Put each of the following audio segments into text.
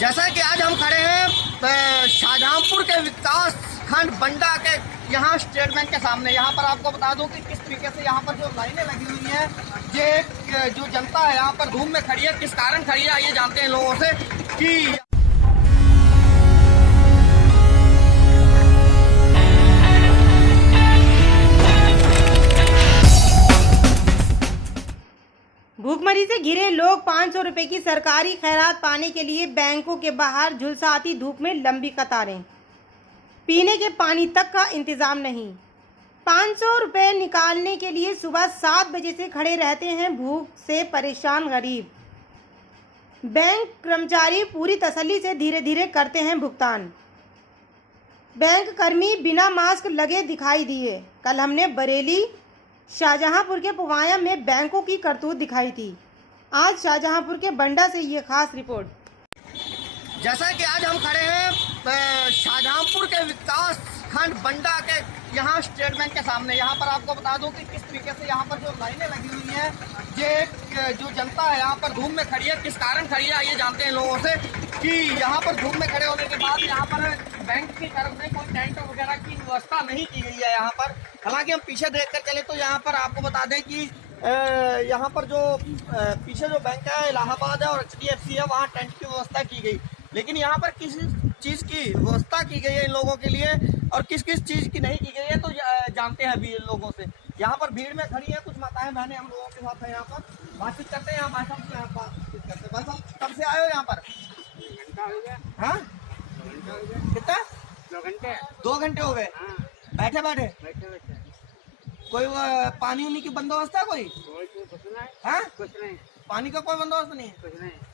जैसा कि आज हम खड़े हैं शाहजहांपुर के विकास खंड बंडा के यहाँ स्टेट बैंक के सामने। यहाँ पर आपको बता दूं कि किस तरीके से यहाँ पर जो लाइनें लगी हुई हैं, ये जो जनता है यहाँ पर धूप में खड़ी है, किस कारण खड़ी है ये जानते हैं लोगों से कि भूखमरी से घिरे लोग 500 रुपए की सरकारी खैरात पाने के लिए बैंकों के बाहर झुलसाती धूप में लंबी कतारें। पीने के पानी तक का इंतजाम नहीं। 500 रुपए निकालने के लिए सुबह 7 बजे से खड़े रहते हैं भूख से परेशान गरीब। बैंक कर्मचारी पूरी तसल्ली से धीरे धीरे करते हैं भुगतान। बैंक कर्मी बिना मास्क लगे दिखाई दिए। कल हमने बरेली शाहजहांपुर के पुवाया में बैंकों की करतूत दिखाई थी। आज शाहजहांपुर के बंडा से ये खास रिपोर्ट। जैसा कि आज हम खड़े हैं शाहजहांपुर के विकास खंड बंडा के यहाँ स्टेट बैंक के सामने। यहाँ पर आपको बता दूं कि किस तरीके से यहाँ पर जो लाइनें लगी हुई हैं, ये जो जनता है यहाँ पर धूप में खड़ी है, किस कारण खड़ी है ये जानते हैं लोगों से कि यहाँ पर धूप में खड़े होने के बाद यहाँ पर बैंक की तरफ से कोई टेंट वगैरह की व्यवस्था नहीं की गई है यहाँ पर। हालांकि हम पीछे देख कर चले तो यहाँ पर आपको बता दें कि यहाँ पर जो पीछे जो बैंक है इलाहाबाद है और HDFC है, वहाँ टेंट की व्यवस्था की गई, लेकिन यहाँ पर किसी चीज़ की व्यवस्था की गई है इन लोगों के लिए और किस किस चीज़ की नहीं की गई है तो जानते हैं अभी इन लोगों से। यहाँ पर भीड़ में खड़ी है कुछ माताएं बहनें, हम लोगों के साथ है यहाँ पर बातचीत करते हैं। यहाँ भाई साहब बातचीत करते हैं। भाई साहब कब से आए हो यहाँ पर? हाँ, कितना? 2 घंटे हो गए। बैठे बैठे कोई पानी उनी की बंदोबस्त है? कोई हाँ, कुछ नहीं। पानी का कोई बंदोबस्त नहीं है?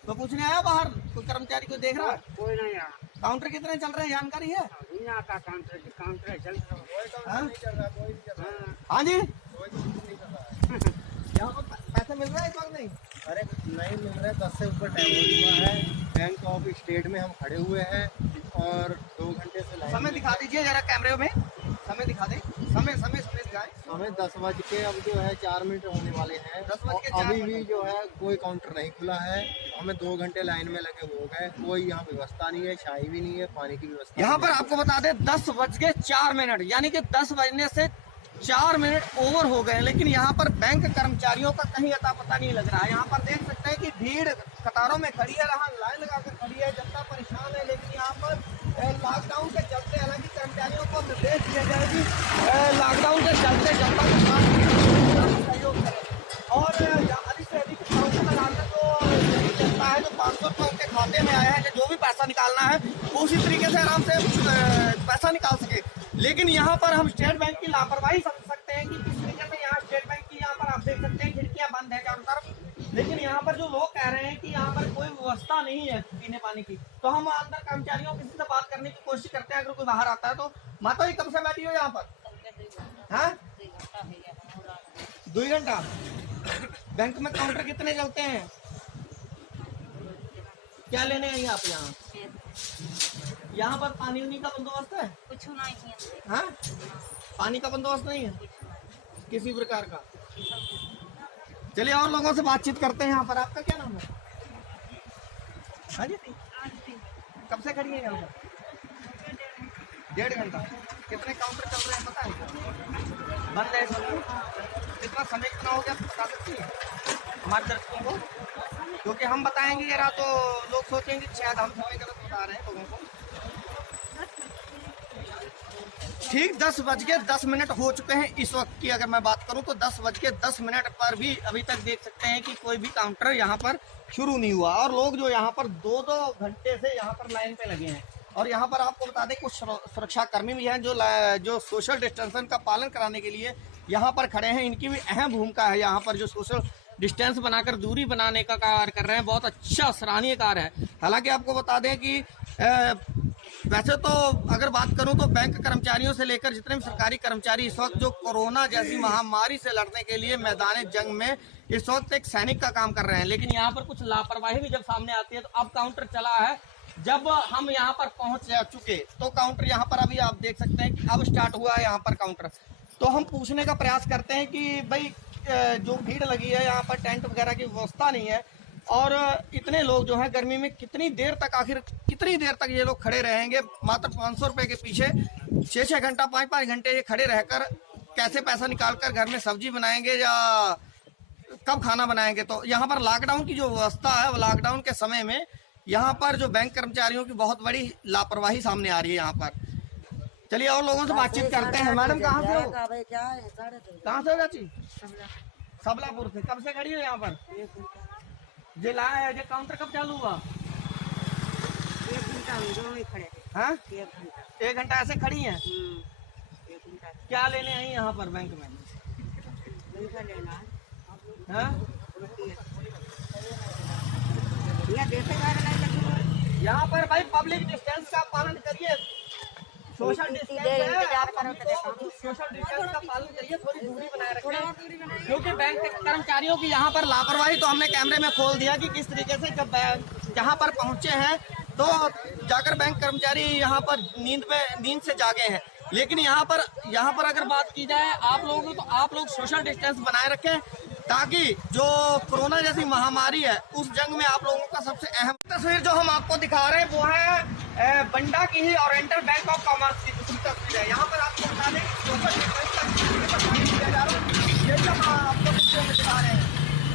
तो पूछने आया बाहर कोई कर्मचारी को देख रहा है? कोई नहीं। काउंटर कितने चल रहे हैं जानकारी है? काउंटर चल रहा है। हाँ जी, यहाँ पर पैसे मिल रहे हैं इस वक्त? नहीं, अरे नहीं मिल रहे। 10 से ऊपर टाइम हो चुका है। बैंक ऑफ स्टेट में हम खड़े हुए हैं और 2 घंटे से लाइन। समय दिखा दीजिए जरा कैमरे में, समय दिखा दें। समय दिखाएं। हमें 10 बज के अब जो है 4 मिनट होने वाले हैं। 10 बज के 4 अभी भी जो है कोई काउंटर नहीं खुला है। हमें 2 घंटे लाइन में लगे हो गए। कोई यहाँ व्यवस्था नहीं है, चाय भी नहीं है, पानी की व्यवस्था। यहाँ पर आपको बता दें 10:04 यानी कि 10 बजने से 4 मिनट ओवर हो गए, लेकिन यहाँ पर बैंक कर्मचारियों का कहीं अता पता नहीं लग रहा है। यहाँ पर देख सकते हैं कि भीड़ कतारों में खड़ी है, यहाँ लाइन लगाकर खड़ी है, जनता परेशान है। लेकिन यहाँ पर लॉकडाउन के चलते हालांकि कर्मचारियों को निर्देश दिया जाए कि लॉकडाउन के चलते जनता के साथ सहयोग करें और अधिक से अधिक काउंटर लगाकर जो जनता है जो 500 रुपये उनके खाते में आया है, जो भी पैसा निकालना है उसी तरीके से आराम से पैसा निकाल सके। लेकिन यहाँ पर हम स्टेट बैंक की लापरवाही समझ सकते हैं कि किस तरीके से यहाँ स्टेट बैंक की यहाँ पर आप देख सकते हैं खिड़कियाँ बंद है चारों तरफ, लेकिन यहाँ पर जो लोग कह रहे हैं कि यहाँ पर कोई व्यवस्था नहीं है पीने पानी की। तो हम अंदर कर्मचारियों किसी से बात करने की कोशिश करते हैं, अगर कोई बाहर आता है तो। माता जी कब से बैठी हो यहाँ पर? हाँ, 2 घंटा। बैंक में काउंटर कितने चलते हैं? क्या लेने आई आप यहाँ? यहाँ पर पानी उनी का बंदोबस्त है? कुछ नहीं है। हाँ, पानी का बंदोबस्त नहीं है किसी प्रकार का। चलिए और लोगों से बातचीत करते हैं। यहाँ पर आपका क्या नाम है? हाँ जी, कब से खड़ी है यहाँ पर? 1.5 घंटा। कितने काउंटर चल रहे हैं पता है? बंद है सब। कितना समय कितना हो गया बता सकती है हमारे दर्शकों को? क्योंकि हम बताएंगे जरा तो लोग सोचेंगे शायद हम समय गलत बता रहे हैं लोगों को। ठीक 10:10 हो चुके हैं इस वक्त की अगर मैं बात करूं तो 10:10 पर भी अभी तक देख सकते हैं कि कोई भी काउंटर यहाँ पर शुरू नहीं हुआ और लोग जो यहाँ पर 2-2 घंटे से यहाँ पर लाइन पे लगे हैं। और यहाँ पर आपको बता दें कुछ सुरक्षा कर्मी भी हैं जो सोशल डिस्टेंसिंग का पालन कराने के लिए यहाँ पर खड़े हैं। इनकी भी अहम भूमिका है यहाँ पर, जो सोशल डिस्टेंस बनाकर दूरी बनाने का कार्य कर रहे हैं। बहुत अच्छा सराहनीय कार्य है। हालांकि आपको बता दें कि वैसे तो अगर बात करूं तो बैंक कर्मचारियों से लेकर जितने भी सरकारी कर्मचारी इस वक्त जो कोरोना जैसी महामारी से लड़ने के लिए मैदान जंग में इस वक्त एक सैनिक का काम कर रहे हैं। लेकिन यहाँ पर कुछ लापरवाही भी जब सामने आती है तो अब काउंटर चला है। जब हम यहाँ पर पहुंच चुके तो काउंटर यहाँ पर अभी आप देख सकते हैं कि अब स्टार्ट हुआ है यहाँ पर काउंटर। तो हम पूछने का प्रयास करते हैं कि भाई जो भीड़ लगी है यहाँ पर टेंट वगैरह की व्यवस्था नहीं है, और इतने लोग जो है गर्मी में कितनी देर तक ये लोग खड़े रहेंगे मात्र 500 रुपए के पीछे 6-6 घंटा 5-5 घंटे ये खड़े रहकर कैसे पैसा निकाल कर घर में सब्जी बनाएंगे या कब खाना बनाएंगे। तो यहाँ पर लॉकडाउन की जो व्यवस्था है वो लॉकडाउन के समय में यहाँ पर जो बैंक कर्मचारियों की बहुत बड़ी लापरवाही सामने आ रही है यहाँ पर। चलिए और लोगों से बातचीत करते हैं। मैडम कहाँ से हो? कहाँ से हो चाची? सबलापुर से। कब से खड़ी हो यहाँ पर? जे लाया है, जे काउंटर कब चालू हुआ? 1 घंटा खड़े। हाँ 1 घंटा 1 घंटा ऐसे खड़ी हैं। 1 घंटा क्या लेने आई यहाँ पर बैंक में? पैसा लेना हाँ है। यहाँ पर भाई पब्लिक डिस्टेंस का पालन करिए। सोशल डिस्टेंस का पालन करिए, थोड़ी दूरी बनाए रखें। क्योंकि बैंक कर्मचारियों की यहाँ पर लापरवाही तो हमने कैमरे में खोल दिया कि किस तरीके से जब यहाँ पर पहुंचे हैं तो जाकर बैंक कर्मचारी यहाँ पर नींद से जागे हैं। लेकिन यहाँ पर अगर बात की जाए आप लोगों की, तो आप लोग सोशल डिस्टेंस बनाए रखें ताकि जो कोरोना जैसी महामारी है उस जंग में आप लोगों का सबसे अहम तस्वीर जो हम आपको दिखा रहे हैं वो है बंडा की ही ओरिएंटल बैंक ऑफ कॉमर्स की दूसरी तस्वीर है। यहाँ पर आपको बता दें सोशल डिस्टेंस किया जा रहा है, ये सब आपको पिक्चर में दिखा रहे हैं।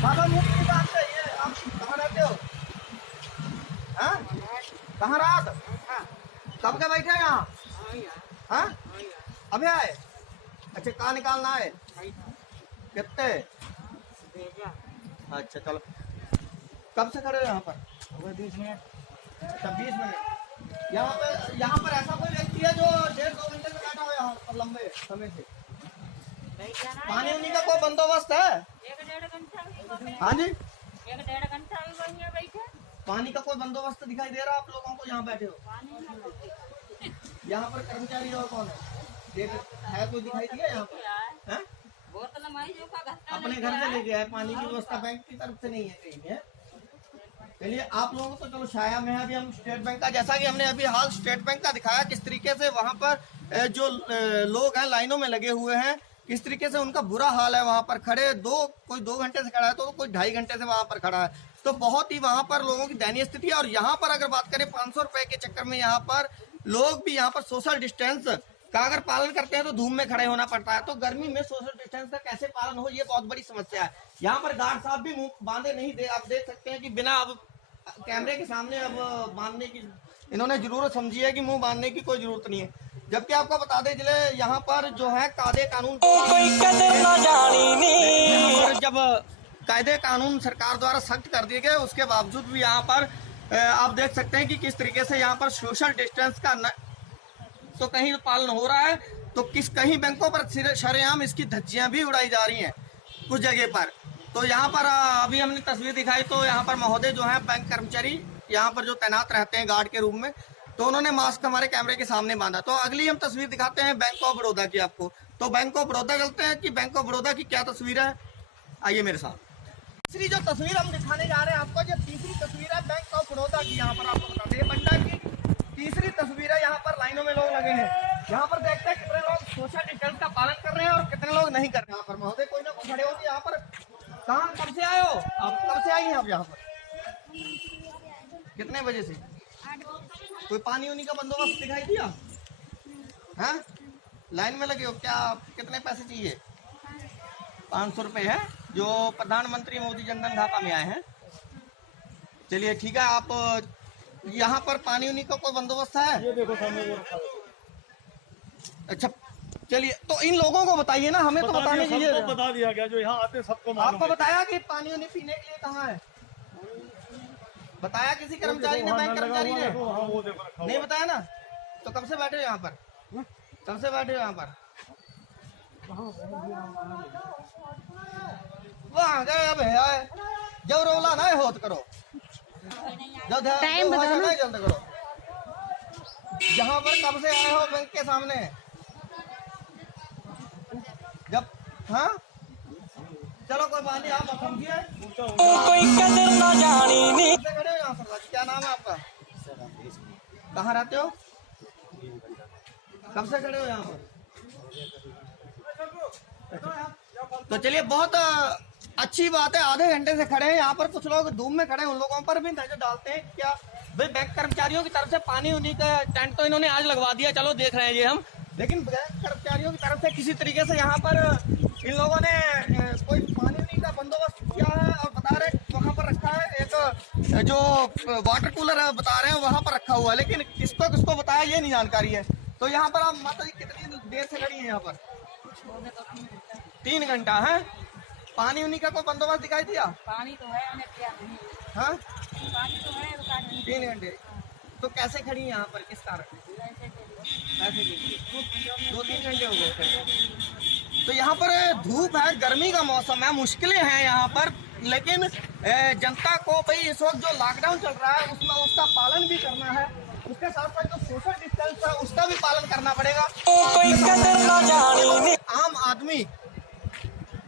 बाबा मुख्य की बात है, ये आप कहाँ रहते हो? हाँ कहाँ रात कब के बैठे हैं यहाँ? हाँ अभी आए? अच्छा कहाँ निकालना है? कितने? अच्छा चलो। कब से खड़े हो यहाँ पर? 20 मिनट। अच्छा 20 मिनट। यहाँ पर ऐसा कोई व्यक्ति है जो 1.5-2 घंटे से बैठा हो यहाँ पर लंबे समय से? पानी उनी का कोई बंदोबस्त है? 1-1.5 घंटा। हाँ जी 1-1.5 घंटा बैठे। पानी का कोई बंदोबस्त दिखाई दे रहा है आप लोगों को यहाँ बैठे हो? यहाँ पर कर्मचारी और कौन है कोई दिखाई दिया यहाँ पर? है? अपने घर से लेके आए, पानी की व्यवस्था बैंक की तरफ से नहीं है कहीं है। चलिए आप लोगों को तो चलो छाया में अभी हम स्टेट बैंक का, जैसा कि हमने अभी हाल स्टेट बैंक का दिखाया किस तरीके से वहां पर जो लोग हैं लाइनों में लगे हुए हैं, किस तरीके से उनका बुरा हाल है। वहां पर खड़े कोई 2 घंटे से खड़ा है तो कोई 2.5 घंटे से वहां पर खड़ा है, तो बहुत ही वहां पर लोगों की दयनीय स्थिति है। और यहाँ पर अगर बात करें 500 रुपए के चक्कर में यहाँ पर लोग भी यहाँ पर सोशल डिस्टेंस का अगर पालन करते हैं तो धूप में खड़े होना पड़ता है। तो गर्मी में सोशल डिस्टेंस का कैसे पालन हो, ये बहुत बड़ी समस्या है। यहाँ पर गार्ड साहब भी मुंह बांधे नहीं दे, आप देख सकते हैं कि बिना अब कैमरे के सामने अब बांधने की इन्होंने जरूरत समझी है कि मुंह बांधने की कोई जरूरत नहीं है। जबकि आपको बता दें जिले यहाँ पर जो है कायदे कानून जब कायदे कानून सरकार द्वारा सख्त कर दिए गए उसके बावजूद भी यहाँ पर आप देख सकते हैं कि किस तरीके से यहाँ पर सोशल डिस्टेंस का तो कहीं पालन हो रहा है तो कहीं बैंकों पर शरेआम इसकी धज्जियां भी उड़ाई जा रही हैं कुछ जगह पर। तो यहाँ पर अभी हमने तस्वीर दिखाई तो यहाँ पर महोदय जो है बैंक कर्मचारी यहाँ पर जो तैनात रहते हैं गार्ड के रूप में, तो उन्होंने मास्क हमारे कैमरे के सामने बांधा। तो अगली हम तस्वीर दिखाते हैं बैंक ऑफ बड़ौदा की आपको। तो बैंक ऑफ बड़ौदा चलते हैं कि बैंक ऑफ बड़ौदा की क्या तस्वीर है, आइए मेरे साथ। तीसरी जो तस्वीर हम दिखाने जा रहे हैं आपको, जो तीसरी तस्वीर है बैंक ऑफ बड़ौदा की। यहाँ पर आपको बताते हैं बंडा की तीसरी तस्वीर है। यहाँ पर लाइनों में लोग लगे हैं, यहाँ पर देखते हैं कितने लोग सोशल डिस्टेंस का पालन कर रहे हैं और कितने लोग नहीं कर रहे हैं। यहाँ पर महोदय कोई ना कोई खड़े होंगे। यहाँ पर कहाँ कब से आए हो आप? कब से आई हैं आप यहाँ पर? कितने बजे से? कोई पानी उनी का बंदोबस्त दिखाई दिया? हाँ लाइन में लगे हो क्या? कितने पैसे चाहिए? 500 रुपए है जो प्रधानमंत्री मोदी जनधन खाता में आए हैं। चलिए ठीक है, आप यहाँ पर पानी उनी का कोई बंदोबस्त है? ये देखो सामने वो रखा अच्छा चलिए, तो इन लोगों को बताइए ना, हमें तो बताने के लिए बता दिया गया जो यहाँ आते सबको आपको बताया कि पानी उनी पीने के लिए कहाँ है? बताया किसी कर्मचारी ने, बैंक कर्मचारी ने? नहीं बताया ना। तो कब से बैठे हो यहाँ पर? कब से बैठे हो यहाँ पर? वहाँ गए अब है जब रोला ना होत करो, जब टाइम बताना जल्द करो। यहाँ पर कब से आए हो बैंक के सामने? जब हाँ चलो कोई बात नहीं, आप समझिए। खड़े हो यहाँ पर, क्या नाम है आपका? कहाँ रहते हो? कब से खड़े हो यहाँ पर? तो चलिए, बहुत अच्छी बात है, आधे घंटे से खड़े हैं यहाँ पर, कुछ लोग धूप में खड़े हैं, उन लोगों पर भी नजर डालते हैं। क्या भाई बैंक कर्मचारियों की तरफ से पानी उन्हीं का टेंट तो इन्होंने आज लगवा दिया, चलो देख रहे हैं ये हम, लेकिन बैंक कर्मचारियों की तरफ से किसी तरीके से यहाँ पर इन लोगों ने कोई पानी उन्हीं का बंदोबस्त किया है। और बता रहे वहाँ पर रखा है एक जो वाटर कूलर है, बता रहे हैं वहाँ पर रखा हुआ है, लेकिन किसको बताया ये नहीं जानकारी है। तो यहाँ पर आप माता जी कितनी देर से खड़ी है यहाँ पर? 3 घंटा है। पानी उन्हीं का कोई बंदोबस्त दिखाई दिया? पानी तो है, हमें क्या नहीं। हाँ, पानी तो है, वो काट नहीं। 3 घंटे। तो कैसे खड़ी है यहाँ पर, किस कारण? ऐसे के लिए। 2-3 घंटे हो गए। तो यहाँ पर धूप है, गर्मी का मौसम है, मुश्किलें हैं यहाँ पर, लेकिन जनता को भाई इस वक्त जो लॉकडाउन चल रहा है उसमें उसका पालन भी करना है, उसके साथ साथ जो सोशल डिस्टेंस है उसका भी पालन करना पड़ेगा। आम आदमी,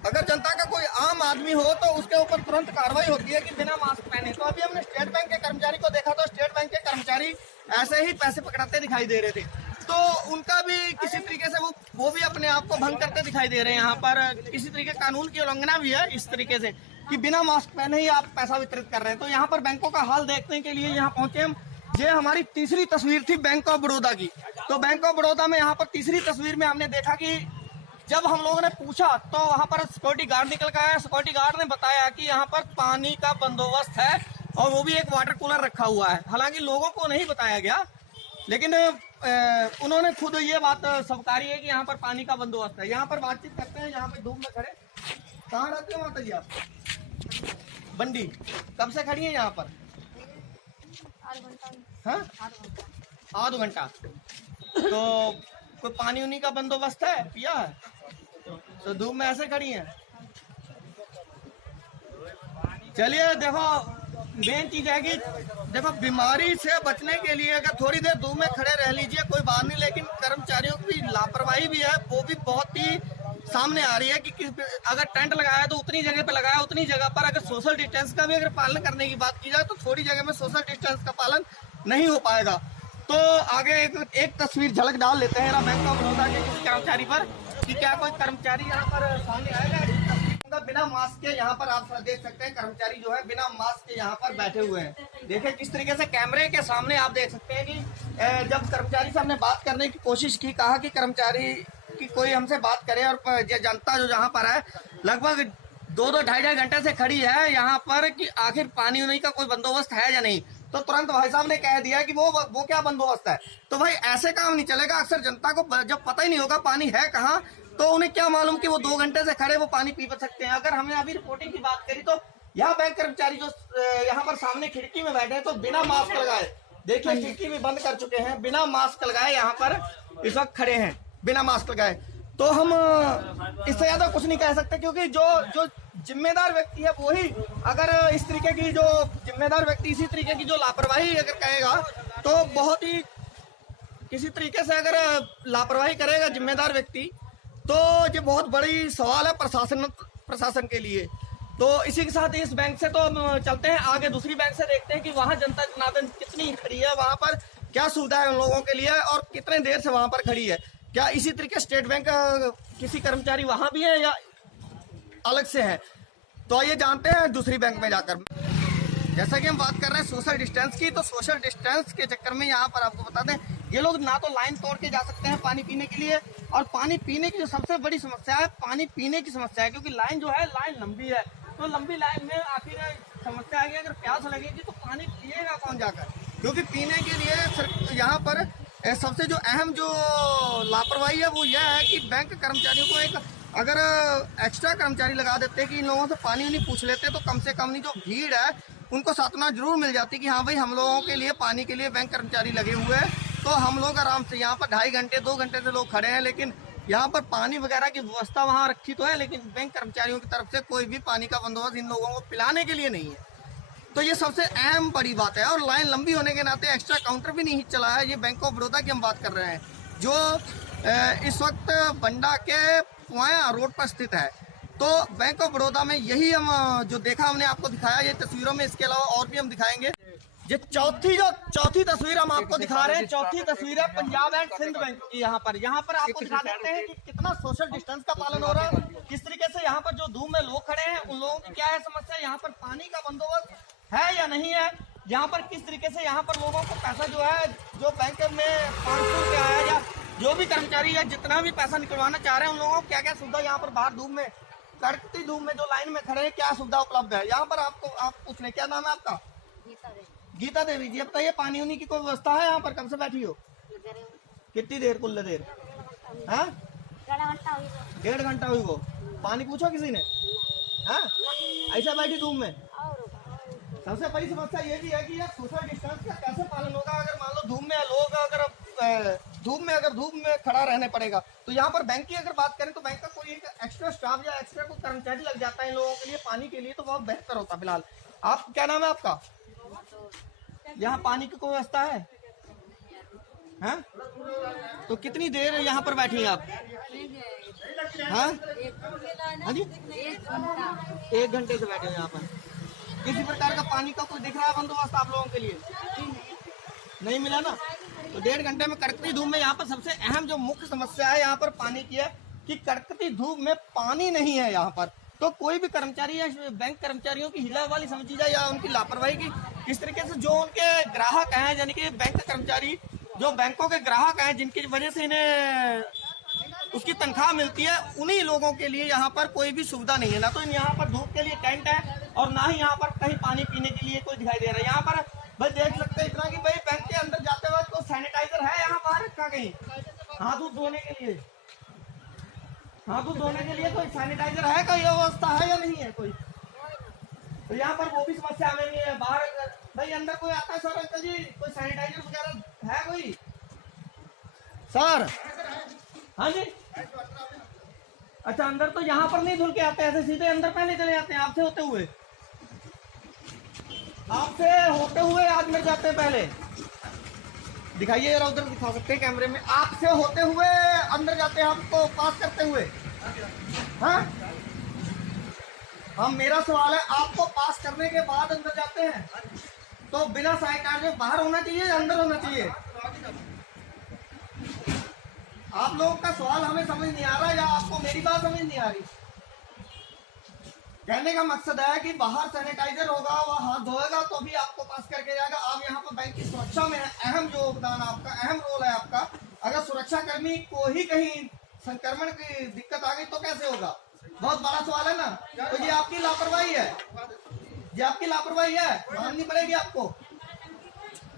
अगर जनता का कोई आम आदमी हो तो उसके ऊपर तुरंत कार्रवाई होती है कि बिना मास्क पहने। तो अभी हमने स्टेट बैंक के कर्मचारी को देखा, तो स्टेट बैंक के कर्मचारी ऐसे ही पैसे पकड़ाते दिखाई दे रहे थे, तो उनका भी किसी तरीके से वो भी अपने आप को भंग करते दिखाई दे रहे हैं। यहाँ पर किसी तरीके कानून की उल्लंघना भी है इस तरीके से कि बिना मास्क पहने ही आप पैसा वितरित कर रहे हैं। तो यहाँ पर बैंकों का हाल देखने के लिए यहाँ पहुंचे हम। ये हमारी तीसरी तस्वीर थी बैंक ऑफ बड़ौदा की। तो बैंक ऑफ बड़ौदा में यहाँ पर तीसरी तस्वीर में हमने देखा कि जब हम लोगों ने पूछा तो वहाँ पर सिक्योरिटी गार्ड निकल कर आया। सिक्योरिटी गार्ड ने बताया कि यहाँ पर पानी का बंदोबस्त है और वो भी एक वाटर कूलर रखा हुआ है। हालांकि लोगों को नहीं बताया गया, लेकिन उन्होंने खुद ये बात स्वीकारी है कि यहाँ पर पानी का बंदोबस्त है। यहाँ पर बातचीत करते हैं, यहाँ पे धूप में खड़े। कहाँ रहते हो माता जी आप? बंडी। कब से खड़ी है यहाँ पर? हाँ, आधा घंटा। तो कोई पानी उनी का बंदोबस्त है, पिया है? तो धूप में ऐसे खड़ी हैं। चलिए देखो, मेन चीज है कि देखो बीमारी से बचने के लिए अगर थोड़ी देर धूप में खड़े रह लीजिए कोई बात नहीं, लेकिन कर्मचारियों की लापरवाही भी है, वो भी बहुत ही सामने आ रही है कि अगर टेंट लगाया तो उतनी जगह पे लगाया, उतनी जगह पर अगर सोशल डिस्टेंस का भी अगर पालन करने की बात की जाए तो थोड़ी जगह में सोशल डिस्टेंस का पालन नहीं हो पाएगा। तो आगे एक तस्वीर झलक डाल लेते हैं ना बैंक ऑफ बड़ौदा के किसी कर्मचारी पर कि क्या कोई कर्मचारी यहाँ पर सामने आएगा बिना मास्क के। यहाँ पर आप देख सकते हैं कर्मचारी जो है बिना मास्क के यहाँ पर बैठे हुए हैं। देखिए किस तरीके से कैमरे के सामने आप देख सकते हैं कि जब कर्मचारी से हमने बात करने की कोशिश की, कहा कि कर्मचारी की कोई हमसे बात करे, और जनता जो जहाँ पर है लगभग 2-2 घंटे से खड़ी है यहाँ पर कि आखिर पानी उनी का कोई बंदोबस्त है या नहीं। तो तुरंत भाई साहब ने कह दिया कि वो क्या बंदोबस्त है। तो भाई ऐसे काम नहीं चलेगा। अक्सर जनता को जब पता ही नहीं होगा पानी है कहाँ, तो उन्हें क्या मालूम कि वो 2 घंटे से खड़े वो पानी पी सकते हैं। अगर हमने अभी रिपोर्टिंग की बात करी तो यहाँ बैंक कर्मचारी जो यहाँ पर सामने खिड़की में बैठे हैं तो बिना मास्क लगाए, देखिए खिड़की भी बंद कर चुके हैं, बिना मास्क लगाए यहाँ पर इस वक्त खड़े हैं बिना मास्क लगाए। तो हम इससे ज्यादा कुछ नहीं कह सकते, क्योंकि जो जिम्मेदार व्यक्ति है वही अगर इस तरीके की जो जिम्मेदार व्यक्ति इसी तरीके की जो लापरवाही अगर कहेगा तो बहुत ही किसी तरीके से अगर लापरवाही करेगा जिम्मेदार व्यक्ति तो ये बहुत बड़ी सवाल है प्रशासन के लिए। तो इसी के साथ इस बैंक से तो हम चलते हैं आगे, दूसरी बैंक से देखते हैं कि वहाँ जनता जनार्दन कितनी खड़ी है, वहाँ पर क्या सुविधा है उन लोगों के लिए और कितने देर से वहाँ पर खड़ी है। क्या इसी तरीके स्टेट बैंक किसी कर्मचारी वहाँ भी है या अलग से है, तो आइए जानते हैं दूसरी बैंक में जाकर। जैसा कि हम बात कर रहे हैं सोशल डिस्टेंस की, तो सोशल डिस्टेंस के चक्कर में यहाँ पर आपको बता दें ये लोग ना तो लाइन तोड़ के जा सकते हैं पानी पीने के लिए, और पानी पीने की जो सबसे बड़ी समस्या है पानी पीने की समस्या है, क्योंकि लाइन जो है लाइन लंबी है। तो लंबी लाइन में आखिर समस्या आएगी, अगर प्यास लगेगी तो पानी पिएगा कौन जाकर, क्योंकि पीने के लिए यहाँ पर सबसे जो अहम जो लापरवाही है वो यह है कि बैंक कर्मचारियों को एक अगर एक्स्ट्रा कर्मचारी लगा देते कि इन लोगों से पानी नहीं पूछ लेते तो कम से कम नहीं जो भीड़ है उनको सांत्वना जरूर मिल जाती कि हाँ भाई हम लोगों के लिए पानी के लिए बैंक कर्मचारी लगे हुए हैं, तो हम लोग आराम से यहाँ पर 2.5 घंटे 2 घंटे से लोग खड़े हैं, लेकिन यहाँ पर पानी वगैरह की व्यवस्था वहाँ रखी तो है, लेकिन बैंक कर्मचारियों की तरफ से कोई भी पानी का बंदोबस्त इन लोगों को पिलाने के लिए नहीं है। तो ये सबसे अहम बड़ी बात है, और लाइन लंबी होने के नाते एक्स्ट्रा काउंटर भी नहीं चला है। ये बैंक ऑफ बड़ौदा की हम बात कर रहे हैं जो इस वक्त बंडा के पुआया रोड पर स्थित है। तो बैंक ऑफ बड़ौदा में यही हम जो देखा हमने आपको दिखाया ये तस्वीरों में, इसके अलावा और भी हम दिखाएंगे। ये चौथी तस्वीर हम आपको दिखा रहे हैं। चौथी तस्वीर है पंजाब एंड सिंध बैंक की। यहाँ पर आपको दिखा देते हैं कि कितना सोशल डिस्टेंस का पालन हो रहा है, किस तरीके से यहाँ पर जो धूप में लोग खड़े हैं उन लोगों की क्या है समस्या, यहाँ पर पानी का बंदोबस्त है या नहीं है, यहाँ पर किस तरीके से यहाँ पर लोगों को पैसा जो है जो बैंक में 500 रुपया आया या जो भी कर्मचारी या जितना भी पैसा निकलवाना चाह रहे हैं उन लोगों को क्या क्या सुविधा यहाँ पर बाहर धूप में कड़कती धूप में जो लाइन में खड़े हैं क्या सुविधा उपलब्ध है यहाँ पर। आपको आप पूछ रहे क्या नाम है आपका? गीता देवी जी। बताइए पानी उनी की कोई व्यवस्था है यहाँ पर? कब से बैठी हो? कितनी देर? कुल देर है? 1.5 घंटा हुई वो। पानी पूछो किसी ने? हाँ ऐसा बैठी धूप में। सबसे बड़ी समस्या ये भी है कि यार सोशल डिस्टेंस का कैसे पालन होगा अगर मान लो धूप में लोग अगर धूप में खड़ा रहने पड़ेगा। तो यहाँ पर बैंक की अगर बात करें तो बैंक का कोई एक एक्स्ट्रा स्टाफ या एक्स्ट्रा कोई कर्मचारी लग जाता है इन लोगों के लिए पानी के लिए तो बहुत बेहतर होता। फिलहाल आप क्या नाम है आपका? यहाँ पानी की कोई व्यवस्था है? हाँ तो कितनी देर यहाँ पर बैठी हैं आप? हाँ हाँ जी 1 घंटे से बैठे हैं यहाँ पर। किसी प्रकार का पानी का कोई दिख रहा है बंदोबस्त आप लोगों के लिए? नहीं मिला ना। तो 1.5 घंटे में कड़कती धूप में यहाँ पर सबसे अहम जो मुख्य समस्या है यहाँ पर पानी की है कि कड़कती धूप में पानी नहीं है यहाँ पर। तो कोई भी कर्मचारी या बैंक कर्मचारियों की हिला वाली समझी जाए या उनकी लापरवाही की किस तरीके से जो उनके ग्राहक हैं यानी कि बैंक कर्मचारी जो बैंकों के ग्राहक हैं जिनकी वजह से इन्हें उसकी तनख्वाह मिलती है उन्हीं लोगों के लिए यहाँ पर कोई भी सुविधा नहीं है। ना तो यहाँ पर धूप के लिए टेंट है और ना ही यहाँ पर कहीं पानी पीने के लिए कोई दिखाई दे रहा है। यहाँ पर भाई देख सकते हैं इतना कि भाई बैंक के अंदर जाते वक्त तो सैनिटाइजर है यहाँ बाहर रखा कहीं हाथ धोने के लिए? हाथ धोने के लिए कोई सैनिटाइजर है, कोई व्यवस्था है या नहीं है कोई? तो यहाँ पर वो भी समस्या हमें नहीं है। बाहर भाई अंदर कोई आता है सर अंकल जी कोई सैनिटाइजर वगैरह है कोई सर? हाँ जी अच्छा अंदर तो यहाँ पर नहीं धुल के आते ऐसे सीधे अंदर पहले चले जाते हैं आपसे होते हुए आज मिल जाते हैं। पहले दिखाइए जरा उधर दिखा सकते हैं कैमरे में। आपसे होते हुए अंदर जाते हैं आपको पास करते हुए। हाँ हम मेरा सवाल है आपको पास करने के बाद अंदर जाते हैं तो बिना सैनिटाइजर बाहर होना चाहिए या अंदर होना चाहिए? आप लोगों का सवाल हमें समझ नहीं आ रहा या आपको मेरी बात समझ नहीं आ रही? कहने का मकसद है कि बाहर सैनिटाइजर होगा वह हाथ धोएगा तो भी आपको पास करके जाएगा। आप यहाँ पर बैंक की सुरक्षा में अहम योगदान आपका, अहम रोल है आपका। अगर सुरक्षा कर्मी को ही कहीं संक्रमण की दिक्कत आ गई तो कैसे होगा? बहुत बड़ा सवाल है ना। तो ये आपकी लापरवाही है, ये आपकी लापरवाही है, माननी पड़ेगी आपको।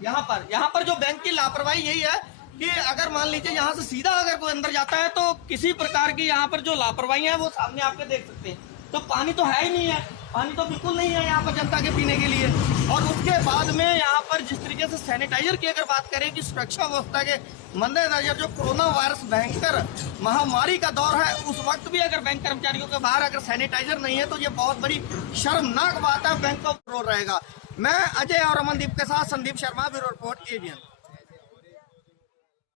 यहाँ पर जो बैंक की लापरवाही यही है कि अगर मान लीजिए यहाँ से सीधा अगर कोई अंदर जाता है तो किसी प्रकार की यहाँ पर जो लापरवाही है वो सामने आपके देख सकते हैं। तो पानी तो है ही नहीं है, पानी तो बिल्कुल नहीं है यहाँ पर जनता के पीने के लिए। और उसके बाद में यहाँ पर जिस तरीके से सैनिटाइजर की अगर बात करें कि सुरक्षा व्यवस्था के मद्देनजर जो कोरोना वायरस भयंकर महामारी का दौर है उस वक्त भी अगर बैंक कर्मचारियों के बाहर अगर सैनिटाइजर नहीं है तो ये बहुत बड़ी शर्मनाक बात है। बैंक का रोल रहेगा। मैं अजय और अमनदीप के साथ Sandeep Sharma, bureau report ABN.